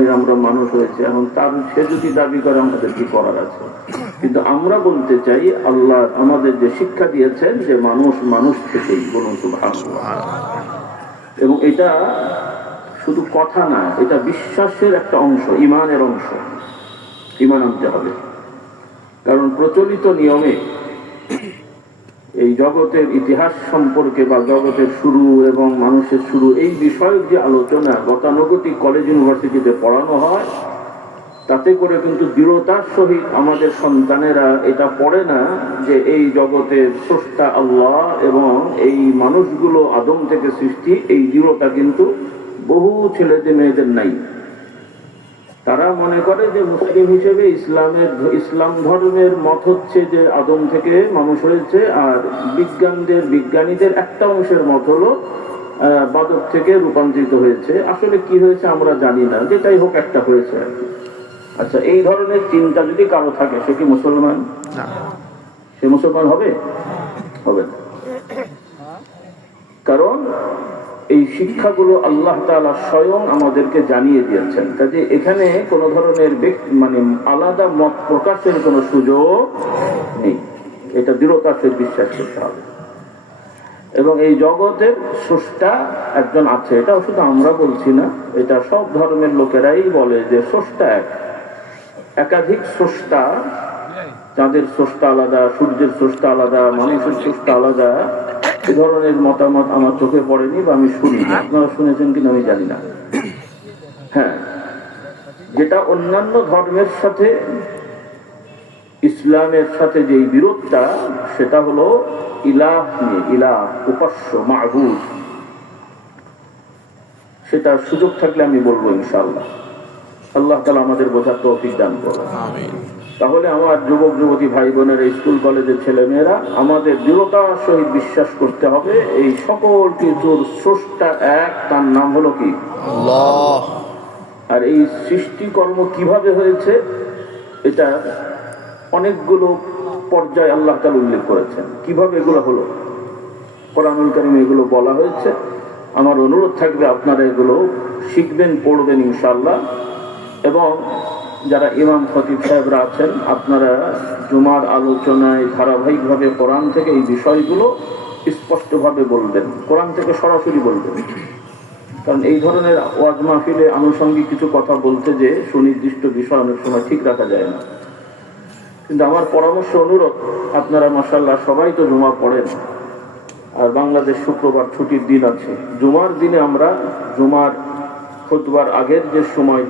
হয়ে আমরা মানুষ হয়েছে, এখন তার সে যদি দাবি করে আমাদের কি করার আছে? কিন্তু আমরা বলতে চাই আল্লাহ আমাদের যে শিক্ষা দিয়েছেন যে মানুষ মানুষ থেকেই, বলুন সুবহানাল্লাহ। এবং এটা শুধু কথা না, এটা বিশ্বাসের একটা অংশ, ইমানের অংশ। ইমান আনতে হবে। কারণ প্রচলিত নিয়মে এই জগতের ইতিহাস সম্পর্কে বা জগতের শুরু এবং মানুষের শুরু এই বিষয়ক যে আলোচনা গতানুগতিক কলেজ ইউনিভার্সিটিতে পড়ানো হয়, তাতে করে কিন্তু দৃঢ়তার সহিত আমাদের সন্তানেরা এটা পড়ে না যে এই জগতের স্রষ্টা আল্লাহ এবং এই মানুষগুলো আদম থেকে সৃষ্টি, এই দৃঢ়তা কিন্তু বহু ছেলেদের মেয়েদের নাই। তারা মনে করে যে মুসলিম হিসেবে ইসলাম ধর্মের মত হচ্ছে যে আদম থেকে মানুষ হয়েছে, আর বিজ্ঞানীদের একটা অংশের মত হলো বাদর থেকে রূপান্তরিত হয়েছে। আসলে কি হয়েছে আমরা জানি না, যেটাই হোক একটা হয়েছে আর কি। আচ্ছা, এই ধরনের চিন্তা যদি কারো থাকে, সে কি মুসলমান? সে মুসলমান হবে? হবে না। কারণ এই শিক্ষাগুলো আল্লাহ তাআলা স্বয়ং আমাদেরকে জানিয়ে দিয়েছেন। কাজে এখানে কোনো ধরনের আলাদা মত প্রকাশের কোনো সুযোগ নেই। এটা দৃঢ়তার সহিত বিশ্বাস করতে হবে। এবং এই জগতের স্রষ্টা একজন আছে, এটাও শুধু আমরা বলছি না, এটা সব ধর্মের লোকেরাই বলে যে স্রষ্টা একাধিক স্রষ্টা। চাঁদের স্রষ্টা আলাদা, সূর্যের স্রষ্টা আলাদা, মানুষের স্রষ্টা আলাদা। এ ধরনের মতামত আমার চোখে পড়েনি বা আমি শুনিনি। আপনারা শুনেছেন কিনা আমি জানি না। হ্যাঁ, যেটা অন্যান্য ধর্মের সাথে ইসলামের সাথে যে বিরোধটা, সেটা হলো ইলাহ নিয়ে, ইলাহ উপাস্য মা'বুদ। সেটা সুযোগ থাকলে আমি বলবো ইনশাআল্লাহ। আল্লাহ তাআলা আমাদের বোঝার তৌফিক দান করুন। আমিন। তাহলে আমার যুবক যুবতী ভাই বোনেরা, স্কুল কলেজের ছেলে মেয়েরা, আমাদের দৃঢ়তার সহিত বিশ্বাস করতে হবে এই সকল কিছুর স্রষ্টা এক, তার নাম হলো কি? আল্লাহ। আর এই সৃষ্টিকর্ম কিভাবে হয়েছে, এটা অনেকগুলো পর্যায়ে আল্লাহ তাআলা উল্লেখ করেছেন। কিভাবে এগুলো হলো কোরআনুল কারীমে এগুলো বলা হয়েছে। আমার অনুরোধ থাকবে আপনারা এগুলো শিখবেন, পড়বেন ইনশাআল্লাহ। এবং যারা ইমাম খতিব সাহেবরা আছেন, আপনারা জুমার আলোচনায় ধারাবাহিকভাবে কোরআন থেকে এই বিষয়গুলো স্পষ্টভাবে বলবেন, কোরআন থেকে সরাসরি বলবেন। কারণ এই ধরনের ওয়াজ মাহফিলে আনুষঙ্গিক কিছু কথা বলতে যে সুনির্দিষ্ট বিষয় অনেক সময় ঠিক রাখা যায় না। কিন্তু আমার পরামর্শ, অনুরোধ, আপনারা মাশাআল্লাহ সবাই তো জুমা পড়েন, আর বাংলাদেশ শুক্রবার ছুটির দিন আছে। জুমার দিনে আমরা জুমার খুতবার আগের যে সময়টা